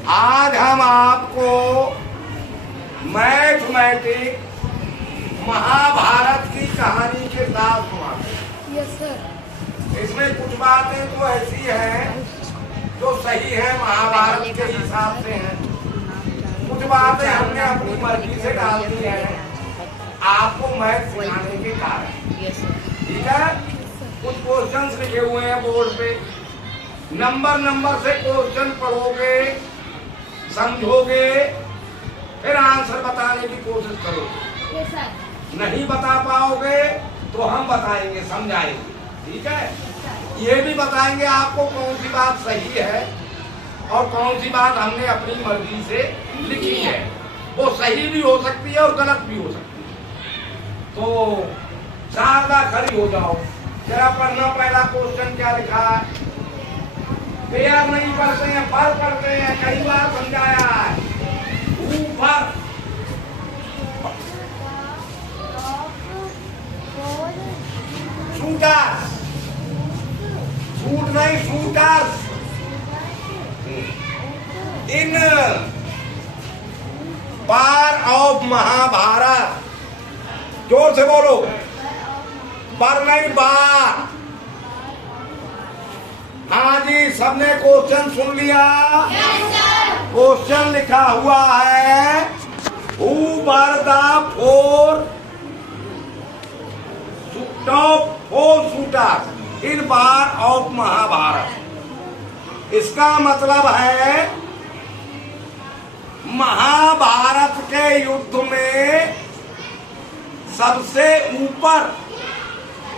आज हम आपको मैथमेटिक महाभारत की कहानी के साथ सुनाते हैं। Yes sir. इसमें कुछ बातें तो ऐसी हैं जो सही है, महाभारत के हिसाब से हैं। कुछ बातें हमने अपनी मर्जी से डाल दी हैं आपको मैथ सिखाने के कारण। ठीक है। कुछ क्वेश्चंस लिखे हुए हैं बोर्ड पे, नंबर से क्वेश्चन पढ़ोगे, समझोगे, फिर आंसर बताने की कोशिश करोगे। Yes sir. नहीं बता पाओगे तो हम बताएंगे, समझाएंगे। ठीक है। ये भी बताएंगे आपको कौन सी बात सही है और कौन सी बात हमने अपनी मर्जी से लिखी है। वो सही भी हो सकती है और गलत भी हो सकती है। तो शारदा खड़ी हो जाओ, जरा पढ़ना। पहला क्वेश्चन क्या लिखा है? पेयर नहीं पढ़ते हैं, पर पढ़ते हैं, कई बार समझाया है। ऊपर शूटर, शूट नहीं shooters, in war of Mahabharata. जोर से बोलो, पर नहीं बार। हाँ जी, सबने क्वेश्चन सुन लिया? क्वेश्चन लिखा हुआ है, who were the top four shooter in war of Mahabharata. इसका मतलब है महाभारत के युद्ध में सबसे ऊपर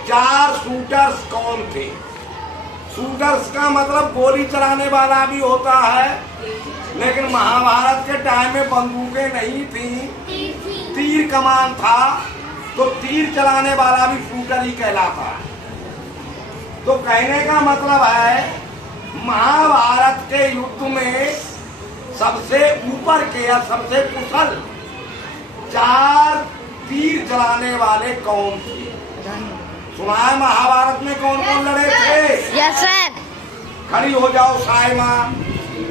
4 शूटर्स कौन थे? शूटर्स का मतलब गोली चलाने वाला भी होता है, लेकिन महाभारत के टाइम में बंदूकें नहीं थी, तीर कमान था, तो तीर चलाने वाला भी शूटर ही कहलाता है। तो कहने का मतलब है महाभारत के युद्ध में सबसे ऊपर के या सबसे कुशल 4 तीर चलाने वाले कौन थे? सुना है महाभारत में कौन कौन लड़े थे? Yes sir. खड़ी हो जाओ साइमा,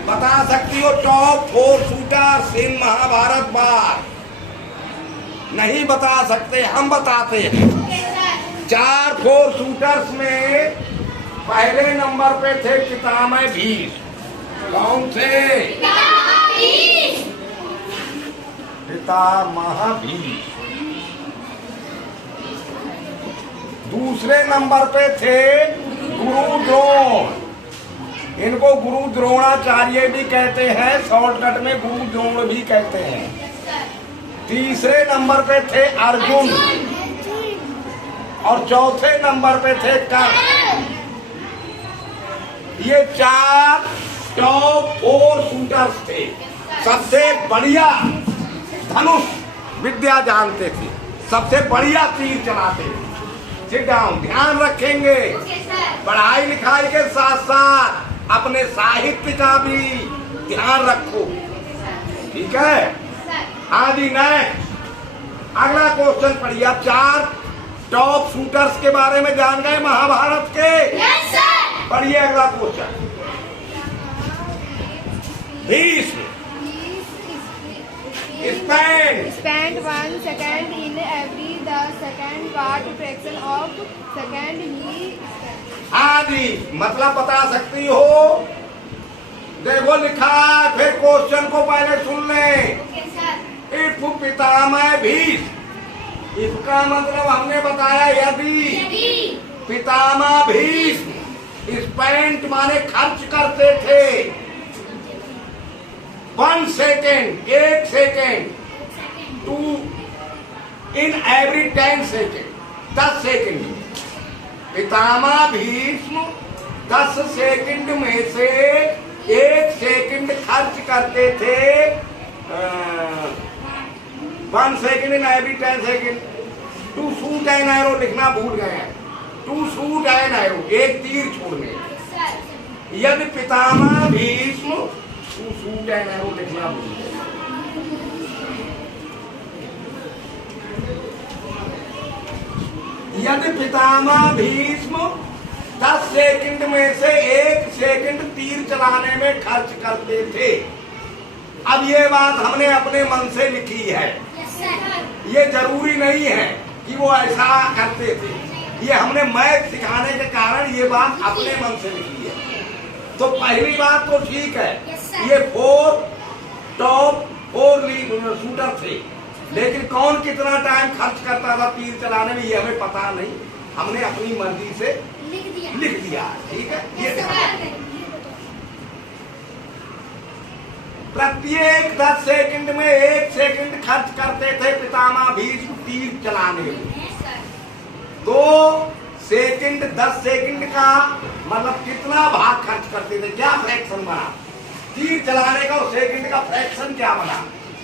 बता सकती हो टॉप 4 शूटर्स इन महाभारत वार? नहीं बता सकते, हम बताते हैं। 4 शूटर्स में पहले नंबर पे थे पितामह भीष्म। कौन थे? पितामह भीष्म। दूसरे नंबर पे थे गुरु द्रोण। इनको गुरु द्रोणाचार्य भी कहते हैं, शॉर्टकट में गुरु द्रोण भी कहते हैं। तीसरे नंबर पे थे अर्जुन और चौथे नंबर पे थे कर्ण। ये 4 टॉप 4 शूटर्स थे। सबसे बढ़िया धनुष विद्या जानते थे, सबसे बढ़िया तीर चलाते थे। सिट डाउन, ध्यान रखेंगे। पढ़ाई लिखाई के साथ साथ अपने साहित्य का भी ध्यान रखो। ठीक है। हाँ जी, नेक्स्ट अगला क्वेश्चन पढ़िए। आप 4 टॉप शूटर्स के बारे में जान गए महाभारत के? Yes sir. पढ़िए अगला question. Bhishma spent 1 second in every the second part fraction of second he spent। हाँ जी, मतलब बता सकती हो? देखो लिखा, फिर क्वेश्चन को पहले सुन लें। इफ पितामह भीष्म, इसका मतलब हमने बताया यदि पितामह भीष्म स्पेंट माने खर्च करते थे 1 second, 1 second, two in every 10 second, 10 second. Pitamah Bhishma 10 second में से 1 सेकेंड खर्च करते थे 1 second in every 10 second. To shoot an arrow लिखना भूल गए हैं। टू शूट एन एरो, एक तीर छोड़ने। यदि Pitamah Bhishma, to shoot an arrow लिखना भूल गए। यदि पितामह भीष्म 10 सेकंड में से 1 सेकंड तीर चलाने में खर्च करते थे अब ये बात हमने अपने मन से लिखी है, ये जरूरी नहीं है कि वो ऐसा करते थे, ये हमने मैथ सिखाने के कारण ये बात अपने मन से लिखी है। तो पहली बात तो ठीक है, ये 4 टॉप 4 शूटर थे, लेकिन कौन कितना टाइम खर्च करता था तीर चलाने में ये हमें पता नहीं, हमने अपनी मर्जी से लिख दिया। ठीक है, ये ध्यान। प्रत्येक 10 सेकंड में 1 सेकंड खर्च करते थे पितामह भीष्म तीर चलाने में। 2 सेकंड 10 सेकंड का मतलब कितना भाग खर्च करते थे, क्या फ्रैक्शन बना तीर चलाने का, और सेकंड का फ्रैक्शन क्या बना,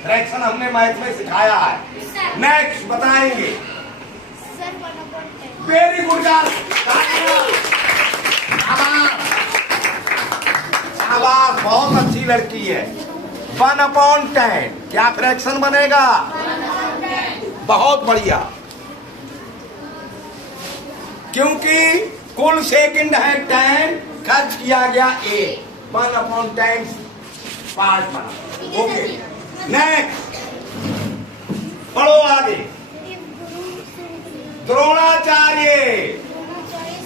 फ्रैक्शन हमने मैथ में सिखाया है। नेक्स्ट बताएंगे। वेरी गुड गर्ल, शाबाश, बहुत अच्छी लड़की है। 1/10 क्या फ्रैक्शन बनेगा, बहुत बढ़िया, क्योंकि कुल सेकंड है 10, खर्च किया गया 1, 1/10 पार्ट बना। ओके, नेक्स्ट पढ़ो आगे। Dronacharya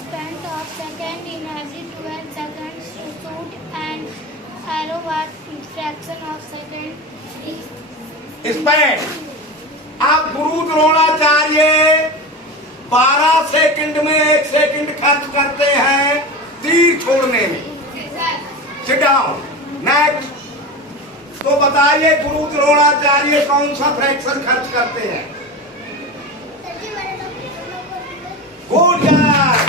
spent of second in every 12 seconds to shoot an arrow, what fraction of second is spend. अब गुरु द्रोणाचार्य 12 सेकंड में 1 सेकंड खर्च करते हैं तीर छोड़ने में। Sit down. नेक्स्ट, तो बताइए गुरु द्रोणाचार्य कौन सा फ्रैक्शन खर्च करते हैं। गुड गर्ल,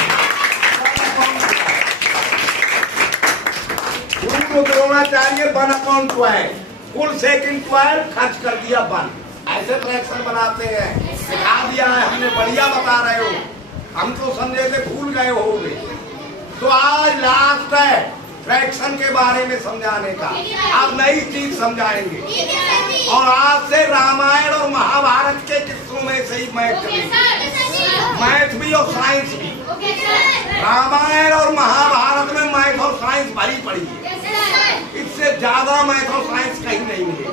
गुरु द्रोणाचार्य 1/12 कुल सेकंड 12 खर्च कर दिया 1। ऐसे फ्रैक्शन बनाते हैं, सिखा दिया है हमने, बढ़िया बता रहे हो, हम तो समझे थे भूल गए होंगे। तो आज लास्ट है फ्रैक्शन के बारे में समझाने का, अब नई चीज समझाएंगे, और आज से रामायण और महाभारत के किस्सों में से ही मैथ मैथ भी और साइंस भी। रामायण और महाभारत में मैथ और साइंस भरी पड़ी है, इससे ज्यादा मैथ और साइंस कहीं नहीं मिले।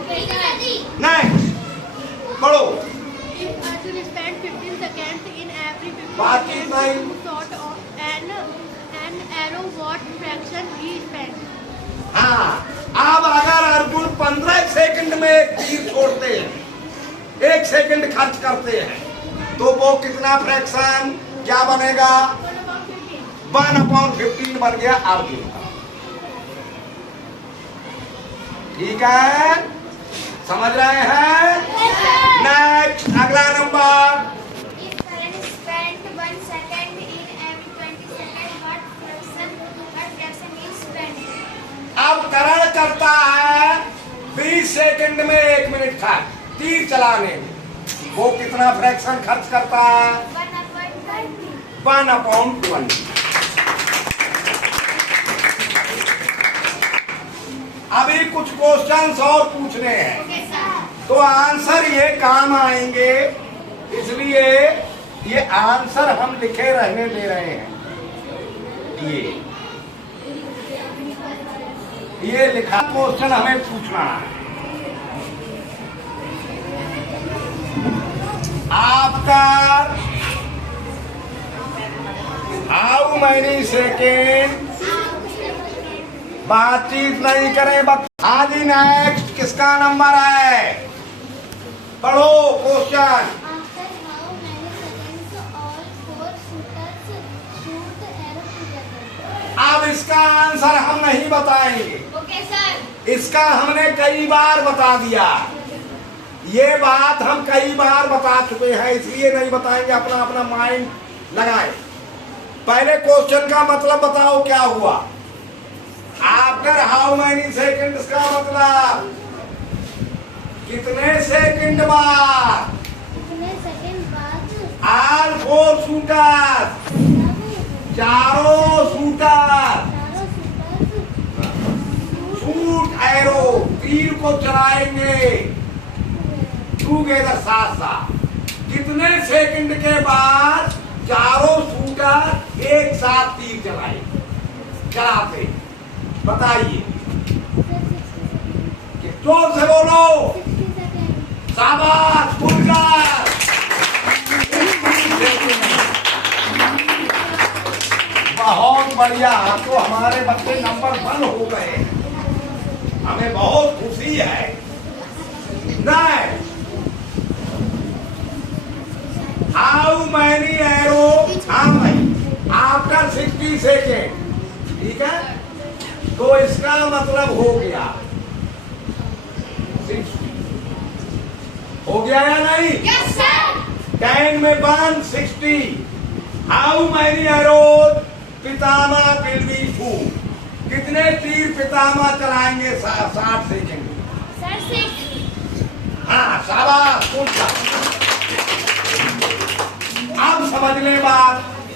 नेक्स्ट पढ़ो। Arjun spent 15 seconds in every 15 बाकी seconds time. to shoot an arrow, what fraction he spent? हाँ, अब अगर अर्जुन 15 सेकंड में एक तीर छोड़ते हैं, 1 सेकंड खर्च करते हैं, तो वो कितना फ्रैक्शन क्या बनेगा, 1/15 बन गया अर्जुन का। ठीक है, समझ रहे हैं। नेक्स्ट अगला number. If Karan spent 1 second in every 20 seconds, what fraction is spent? अब करण करता है 20 सेकंड में 1 मिनट खर्च तीर चलाने में, वो कितना फ्रैक्शन खर्च करता है, 1/20। अभी कुछ क्वेश्चंस और पूछने हैं, तो आंसर ये काम आएंगे, इसलिए ये आंसर हम लिखे रहने दे रहे हैं। ये लिखा क्वेश्चन हमें पूछना है। आफ्टर हाउ मैनी सेकेंड, बातचीत नहीं करें बस। आज ही नेक्स्ट किसका नंबर है, पढ़ो question. After how many seconds all 4 shooters shoot arrow together? अब इसका आंसर हम नहीं बताएंगे, Okay, sir. इसका हमने कई बार बता दिया, ये बात हम कई बार बता चुके हैं, इसलिए नहीं बताएंगे, अपना अपना माइंड लगाएं। पहले क्वेश्चन का मतलब बताओ क्या हुआ। आफ्टर हाउ मैनी सेकंड्स का मतलब कितने सेकंड बाद, कितने सेकंड बाद ऑल 4 शूटर, चारों शूटर शूट एरो तीर को चलाएंगे टूगेदर साथ साथ। कितने सेकंड के बाद चारों शूटर एक साथ तीर चलाते बताइए जोर से बोलो। 60 seconds. शाबाश, पुरस्कार। बहुत बढ़िया, तो हमारे बच्चे नंबर 1 हो गए, हमें बहुत खुशी है। नहीं, हाउ मैनी एरो, हाँ भाई, आफ्टर 60 सेकेंड, ठीक है, तो इसका मतलब हो गया 60, हो गया या नहीं? Yes, sir. 10 में 1 60। How many arrows Pitamah will be shoot, कितने तीर पितामा चलाएंगे 60 सेकेंड में? Sir, 6. हाँ, शाबाश, अब समझ ले बात,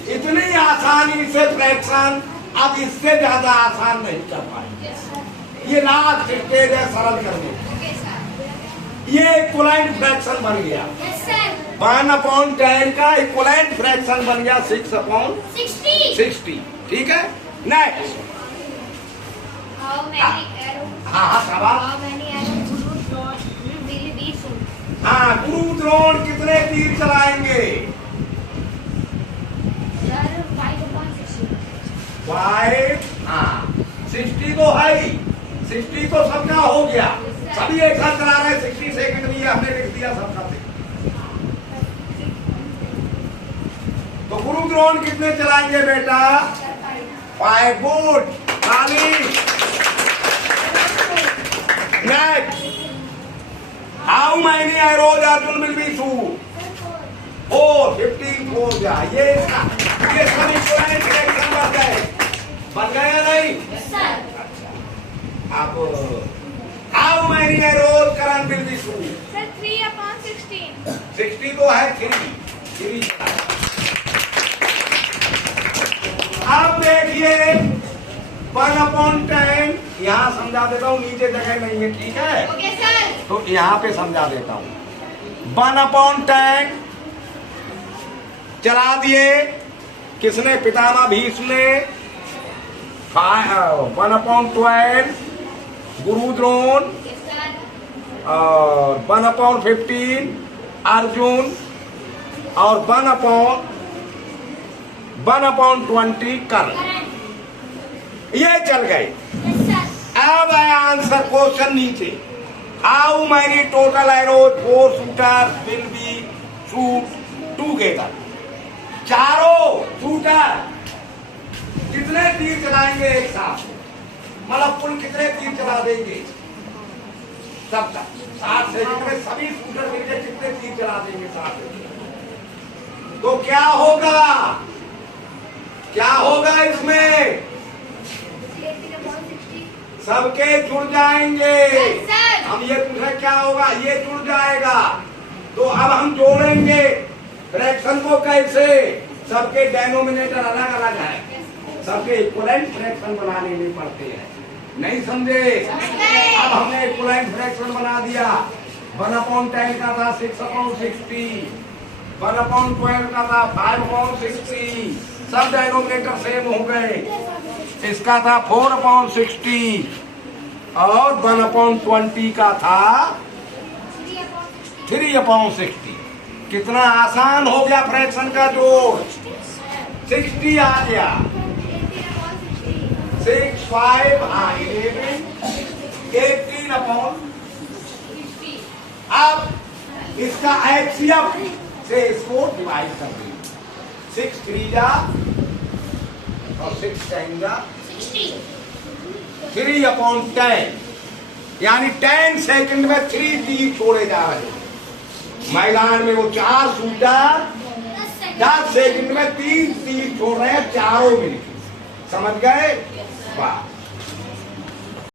इतनी आसानी से फ्रैक्शन अब इससे ज्यादा आसान नहीं कर पाएंगे। Yes, sir. ये लास्ट स्टेज है सरल करने का। Okay, sir. ये इक्वलेंट फ्रैक्शन बन गया, Yes, sir. 1/10 का इक्वलेंट फ्रैक्शन बन गया 60. 6/60, ठीक है। Next, How many arrows? हाँ हाँ शाबाश। How many arrows will be shoot? हाँ, गुरु द्रोण कितने तीर चलाएंगे? Sir, 5/60. 5, हाँ 60 तो है ही, 60 तो सबका हो गया, सभी एक साथ चला रहे हैं। 60 सेकंड में ये हमने लिख दिया सबका से। तो गुरु द्रोण कितने चलाएंगे बेटा? 5 गुड, ताली। Next, how many arrows Arjun will be shoot? 4, 15 हो गया। ये सभी इक्वलेंट फ्रैक्शन बन गए या नहीं? Yes, sir. अब how many arrows Karan will be shoot? Sir, 3/16. 60 तो है, 3। अब देखिए 1/10, यहाँ समझा देता हूँ, नीचे जगह नहीं है, ठीक है, Okay, sir. तो यहाँ पे समझा देता हूँ। 1/10 चला दिए किसने? पितामह भीष्म ने। 1/12 गुरु द्रोण, Yes, sir. और 1/15 अर्जुन, और 1/20 कर्ण। ये चल गए। Yes, sir. अब है आंसर क्वेश्चन नीचे। How many total arrows 4 shooter will be shoot together? चारों शूटर कितने तीर चलाएंगे एक साथ? मतलब कुल कितने तीर चला देंगे सबका? 60 सेकंड में सभी शूटर मिलकर कितने तीर चला देंगे 60 सेकंड? तो क्या होगा, क्या होगा इसमें? 3/60. सबके जुड़ जाएंगे। Yes, sir. हम ये पूछ रहे क्या होगा? ये जुड़ जाएगा। तो अब हम जोड़ेंगे फ्रैक्शन को कैसे? सबके डेनोमिनेटर अलग अलग है, सबके इक्वलेंट फ्रैक्शन बना लेने पड़ते हैं। नहीं समझे? अब हमने इक्वलेंट फ्रैक्शन बना दिया। 1/10 का था 6/60, 1/12 का था 5/60, सब डेनोमिनेटर सेम हो गए। इसका था 4/60 और 1/20 का था 3/60। कितना आसान हो गया फ्रैक्शन का जोड़। 60 आ गया, 6, 5, 11, 18/60। अब इसका HCF से इसको डिवाइड कर देंगे। 6 3 जा और 6 10 जा 3/10, यानी 10 सेकंड में 3 तीर छोड़े जा रहे हैं मैदान में। वो 4 शूटर 10 सेकंड में 3 तीर छोड़ रहे हैं चारों मिलकर। समझ गए? वाह।